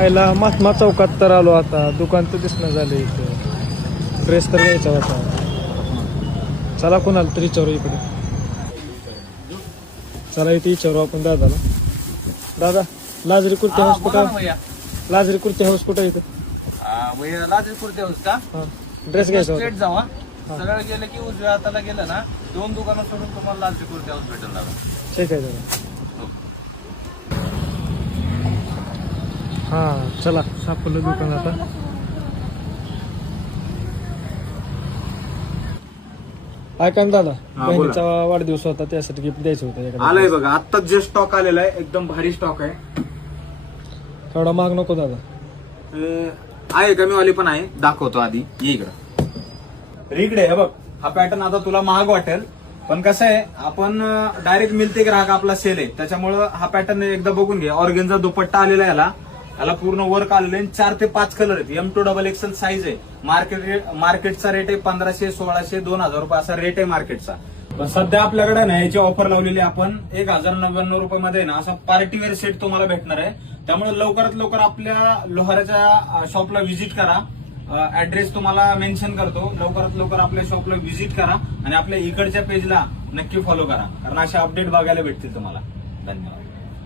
आयला महात्मा चौकात तर आलो आता. दुकान तर दिसणं झालं इथं. ड्रेस तर घ्यायचा होता. चला कोणाला तरी विचारू इकडे. चला इथे विचारू आपण दादाला. दादा लाजरी कुर्ती हाऊस कुठं? लाजरी कुर्ती हाऊस कुठं इथं? लाजरी कुर्ती हाऊस का? ड्रेस घ्यायचा होता. स्ट्रेट जावा. सगळं गेलं की उजव्या हाताला गेलं ना 2 दुकानं सोडून तुम्हाला लाजरी कुर्ती हाऊस भेटेल दादा. ठीक आहे दादा. हा चला सापडलं दुकान आता. काय काम दादा? बहिणीचा वाढदिवस होता त्यासाठी गिफ्ट द्यायचं होतं. आलंय बघा आत्ताच जे स्टॉक आलेला आहे एकदम भारी स्टॉक आहे. थोडा महाग नको दादा. आहे कमी वाली पण आहे. दाखवतो आधी ये इकडं. इकडे हे बघ हा पॅटर्न आता तुला महाग वाटेल पण कसं आहे आपण डायरेक्ट मिळते ग्राहक आपला सेल आहे त्याच्यामुळं हा पॅटर्न एकदा बघून घे. ऑर्गेन्झा दुपट्टा आलेला आहे याला पूर्ण वर्क आलेलं आहे. 4 ते 5 कलर आहेत. M2XXL साईज आहे. मार्केटचा रेट आहे 1500, 1600, 2000 रुपये असा रेट आहे मार्केटचा. पण सध्या आपल्याकडे ना याची ऑफर लावलेली आपण 1099 रुपयामध्ये ना असा पार्टीवेअर सेट तुम्हाला भेटणार आहे. त्यामुळे लवकरात लवकर आपल्या लोहाराच्या शॉपला व्हिजिट करा. ऍड्रेस तुम्हाला मेन्शन करतो. लवकरात लवकर आपल्या शॉपला व्हिजिट करा आणि आपल्या इकडच्या पेजला नक्की फॉलो करा कारण असे अपडेट बघायला भेटतील तुम्हाला. धन्यवाद.